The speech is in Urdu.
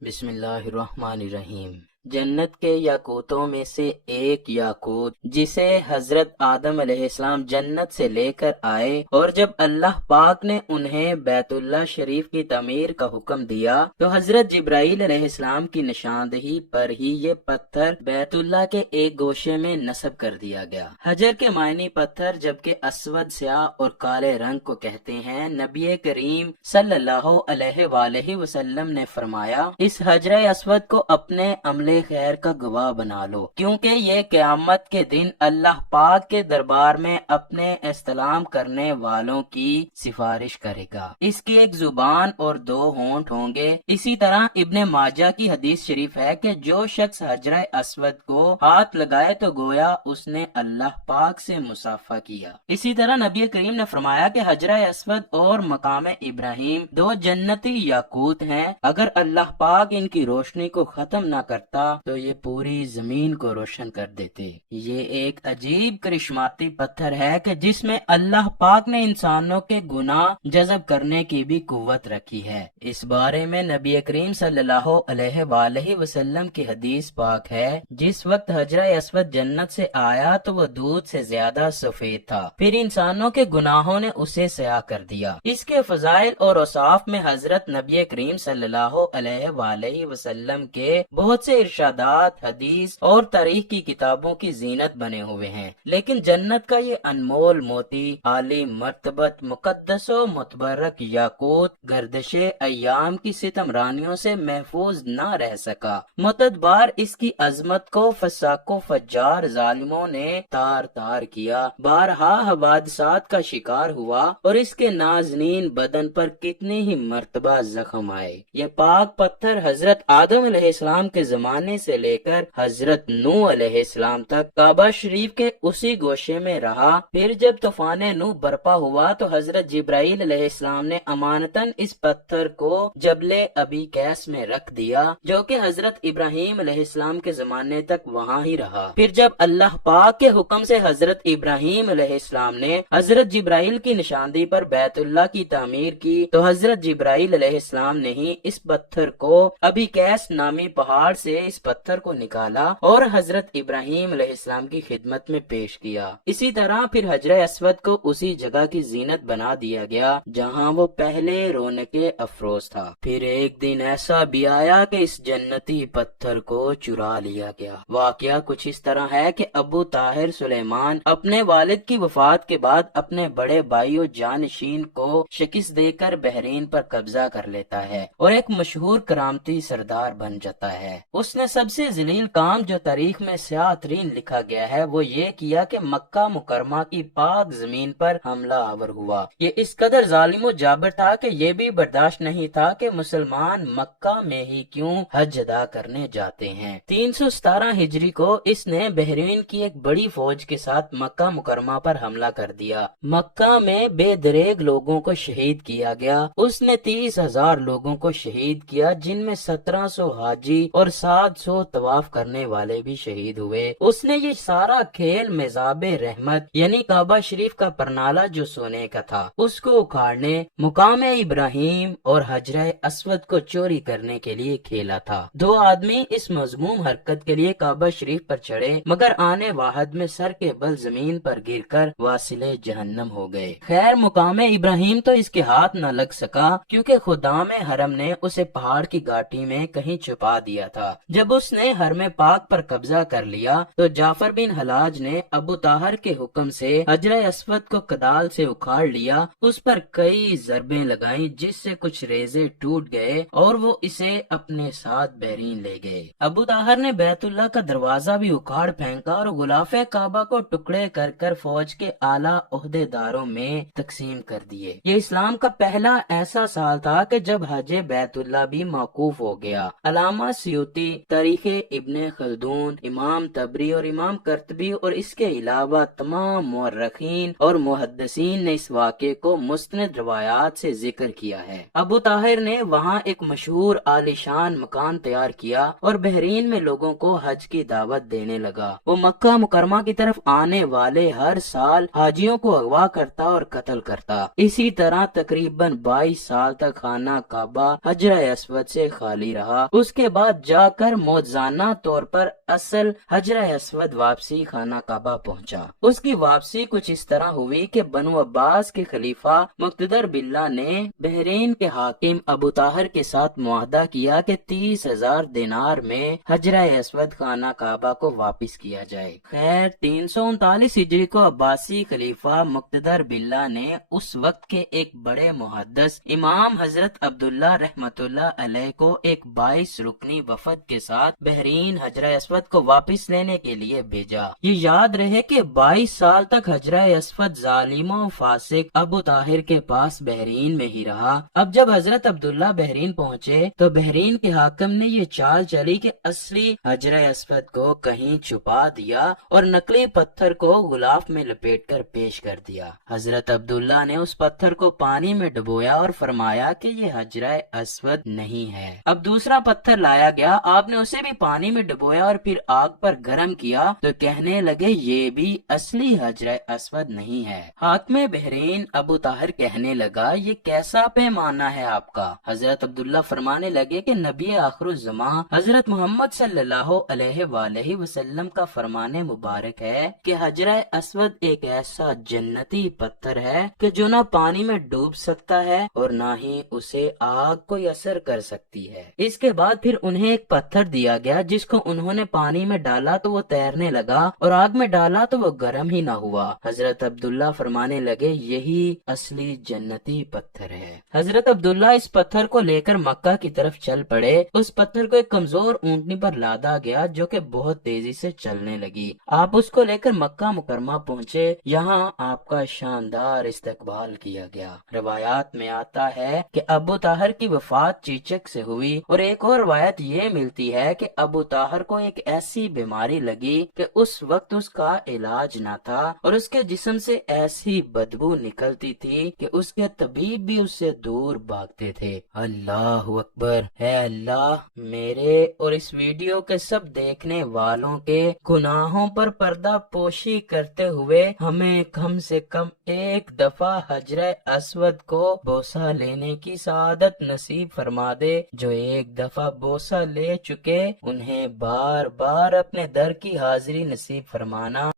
بسم اللہ الرحمن الرحیم۔ جنت کے یاقوتوں میں سے ایک یاقوت جسے حضرت آدم علیہ السلام جنت سے لے کر آئے، اور جب اللہ پاک نے انہیں بیت اللہ شریف کی تعمیر کا حکم دیا تو حضرت جبرائیل علیہ السلام کی نشاندہی پر ہی یہ پتھر بیت اللہ کے ایک گوشے میں نصب کر دیا گیا۔ حجر کے معنی پتھر جبکہ اسود، سیاہ اور کالے رنگ کو کہتے ہیں۔ نبی کریم صلی اللہ علیہ وآلہ وسلم نے فرمایا، اس حجر اسود کو اپنے عمل خیر کا گواہ بنا لو، کیونکہ یہ قیامت کے دن اللہ پاک کے دربار میں اپنے استلام کرنے والوں کی سفارش کرے گا۔ اس کی ایک زبان اور دو ہونٹ ہوں گے۔ اسی طرح ابن ماجہ کی حدیث شریف ہے کہ جو شخص حجر اسود کو ہاتھ لگائے تو گویا اس نے اللہ پاک سے مصافحہ کیا۔ اسی طرح نبی کریم نے فرمایا کہ حجر اسود اور مقام ابراہیم دو جنتی یاقوت ہیں، اگر اللہ پاک ان کی روشنی کو ختم نہ کرتا تو یہ پوری زمین کو روشن کر دیتے۔ یہ ایک عجیب کرشماتی پتھر ہے کہ جس میں اللہ پاک نے انسانوں کے گناہ جذب کرنے کی بھی قوت رکھی ہے۔ اس بارے میں نبی کریم صلی اللہ علیہ وآلہ وسلم کی حدیث پاک ہے، جس وقت حجر اسود جنت سے آیا تو وہ دودھ سے زیادہ سفید تھا، پھر انسانوں کے گناہوں نے اسے سیاہ کر دیا۔ اس کے فضائل اور اوصاف میں حضرت نبی کریم صلی اللہ علیہ وآلہ وسلم کے بہت سے ارشادات، حدیث اور تاریخ کی کتابوں کی زینت بنے ہوئے ہیں، لیکن جنت کا یہ انمول موتی، عالی مرتبت، مقدس و متبرک یاقوت گردش ایام کی ستم رانیوں سے محفوظ نہ رہ سکا۔ مدت بار اس کی عظمت کو فساق و فجار ظالموں نے تار تار کیا، بارہا حوادثات کا شکار ہوا اور اس کے نازنین بدن پر کتنی ہی مرتبہ زخم آئے۔ یہ پاک پتھر حضرت آدم علیہ السلام کے زمانے سے لے کر حضرت نوح علیہ السلام تک کعبہ شریف کے اسی گوشے میں رہا۔ پھر جب طوفان نوح برپا ہوا تو حضرت جبرائیل علیہ السلام نے امانتاً اس پتھر کو جبل ابی قیس میں رکھ دیا، جو کہ حضرت ابراہیم علیہ السلام کے زمانے تک وہاں ہی رہا۔ پھر جب اللہ پاک کے حکم سے حضرت ابراہیم علیہ السلام نے حضرت جبرائیل کی نشاندہی پر بیت اللہ کی تعمیر کی تو حضرت جبرائیل علیہ السلام نے ہی اس پتھر کو ابی قیس نامی پہاڑ سے اس پتھر کو نکالا اور حضرت ابراہیم علیہ السلام کی خدمت میں پیش کیا۔ اسی طرح پھر حجر اسود کو اسی جگہ کی زینت بنا دیا گیا جہاں وہ پہلے رونق افروز تھا۔ پھر ایک دن ایسا بھی آیا کہ اس جنتی پتھر کو چرا لیا گیا۔ واقعہ کچھ اس طرح ہے کہ ابو طاہر سلیمان اپنے والد کی وفات کے بعد اپنے بڑے بھائی و جانشین کو شکست دے کر بحرین پر قبضہ کر لیتا ہے اور ایک مشہور کرامتی سردار بن جاتا ہے۔ اس نے سب سے ذلیل کام جو تاریخ میں سیاہ ترین لکھا گیا ہے وہ یہ کیا کہ مکہ مکرمہ کی پاک زمین پر حملہ آور ہوا۔ یہ اس قدر ظالم و جابر تھا کہ یہ بھی برداشت نہیں تھا کہ مسلمان مکہ میں ہی کیوں حج ادا کرنے جاتے ہیں۔ 317 ہجری کو اس نے بحرین کی ایک بڑی فوج کے ساتھ مکہ مکرمہ پر حملہ کر دیا۔ مکہ میں بے دریغ لوگوں کو شہید کیا گیا۔ اس نے 30,000 لوگوں کو شہید کیا، جن میں 1700 حاجی اور 700 طواف کرنے والے بھی شہید ہوئے۔ اس نے یہ سارا کھیل مزاب رحمت یعنی کعبہ شریف کا پرنالہ جو سونے کا تھا اس کو اکھاڑنے، مقام ابراہیم اور حجر اسود کو چوری کرنے کے لیے کھیلا تھا۔ دو آدمی اس مذموم حرکت کے لیے کعبہ شریف پر چڑھے، مگر آنے واحد میں سر کے بل زمین پر گر کر واصل جہنم ہو گئے۔ خیر مقام ابراہیم تو اس کے ہاتھ نہ لگ سکا، کیونکہ خدام حرم نے اسے پہاڑ کی گھاٹی میں کہیں چھپا دیا تھا۔ جب اس نے حرم پاک پر قبضہ کر لیا تو جعفر بن حلاج نے ابو طاہر کے حکم سے حجر اسود کو کدال سے اکھاڑ لیا، اس پر کئی ضربیں لگائیں جس سے کچھ ریزے ٹوٹ گئے اور وہ اسے اپنے ساتھ بحرین لے گئے۔ ابو طاہر نے بیت اللہ کا دروازہ بھی اکھاڑ پھینکا اور غلاف کعبہ کو ٹکڑے کر کر فوج کے اعلیٰ عہدے داروں میں تقسیم کر دیے۔ یہ اسلام کا پہلا ایسا سال تھا کہ جب حج بیت اللہ بھی موقوف ہو گیا۔ علامہ سیوطی تاریخ ابن خلدون، امام طبری اور امام قرطبی اور اس کے علاوہ تمام مورخین اور محدثین نے اس واقعے کو مستند روایات سے ذکر کیا ہے۔ ابو طاہر نے وہاں ایک مشہور عالیشان مکان تیار کیا اور بحرین میں لوگوں کو حج کی دعوت دینے لگا۔ وہ مکہ مکرمہ کی طرف آنے والے ہر سال حاجیوں کو اغوا کرتا اور قتل کرتا۔ اسی طرح تقریباً 22 سال تک خانہ کعبہ حجر اسود سے خالی رہا۔ اس کے بعد جا کر موزانہ طور پر اصل حجر اسود واپسی خانہ کعبہ پہنچا۔ اس کی واپسی کچھ اس طرح ہوئی کہ بنو عباس کے خلیفہ مقتدر باللہ نے بحرین کے حاکم ابو طاہر کے ساتھ معاہدہ کیا کہ 30,000 دینار میں حجر اسود خانہ کعبہ کو واپس کیا جائے۔ خیر 339 ہجری کو عباسی خلیفہ مقتدر باللہ نے اس وقت کے ایک بڑے محدث امام حضرت عبداللہ رحمت اللہ علیہ کو ایک 22 رکنی وفد کے ساتھ بحرین حجر اسود کو واپس لینے کے لیے بھیجا۔ یہ یاد رہے کہ 22 سال تک حجر اسود ظالم و فاسق ابو طاہر کے پاس بحرین میں ہی رہا۔ اب جب حضرت عبداللہ بحرین پہنچے تو بحرین کے حاکم نے یہ چال چلی کہ اصلی حجر اسود کو کہیں چھپا دیا اور نقلی پتھر کو غلاف میں لپیٹ کر پیش کر دیا۔ حضرت عبداللہ نے اس پتھر کو پانی میں ڈبویا اور فرمایا کہ یہ حجر اسود نہیں ہے۔ اب دوسرا پتھر لایا گیا، آپ نے اسے بھی پانی میں ڈبویا اور پھر آگ پر گرم کیا تو کہنے لگے یہ بھی اصلی حجر اسود نہیں ہے۔ حاکم بحرین ابو طاہر کہنے لگا یہ کیسا پیمانہ ہے آپ کا؟ حضرت عبداللہ فرمانے لگے کہ نبی آخر الزمان حضرت محمد صلی اللہ علیہ وآلہ وسلم کا فرمان مبارک ہے کہ حجر اسود ایک ایسا جنتی پتھر ہے کہ جو نہ پانی میں ڈوب سکتا ہے اور نہ ہی اسے آگ کوئی اثر کر سکتی ہے۔ اس کے بعد پھر انہیں ایک پتھر دیا گیا جس کو انہوں نے پانی میں ڈالا تو وہ تیرنے لگا اور آگ میں ڈالا تو وہ گرم ہی نہ ہوا۔ حضرت عبداللہ فرمانے لگے یہی اصلی جنتی پتھر ہے۔ حضرت عبداللہ اس پتھر کو لے کر مکہ کی طرف چل پڑے۔ اس پتھر کو ایک کمزور اونٹنی پر لادا گیا جو کہ بہت تیزی سے چلنے لگی۔ آپ اس کو لے کر مکہ مکرمہ پہنچے، یہاں آپ کا شاندار استقبال کیا گیا۔ روایات میں آتا ہے کہ ابو طاہر کی وفات چیچک سے ہوئی اور ایک اور روایت یہ ملتی ہے کہ ابو طاہر کو ایک ایسی بیماری لگی کہ اس وقت اس کا علاج نہ تھا اور اس کے جسم سے ایسی بدبو نکلتی تھی کہ اس کے طبیب بھی اس سے دور بھاگتے تھے۔ اللہ اکبر! اے اللہ، میرے اور اس ویڈیو کے سب دیکھنے والوں کے گناہوں پر پردہ پوشی کرتے ہوئے ہمیں کم سے کم ایک دفعہ حجر اسود کو بوسہ لینے کی سعادت نصیب فرما دے۔ جو ایک دفعہ بوسہ لے چکے انہیں بار بار اپنے در کی حاضری نصیب فرمانا۔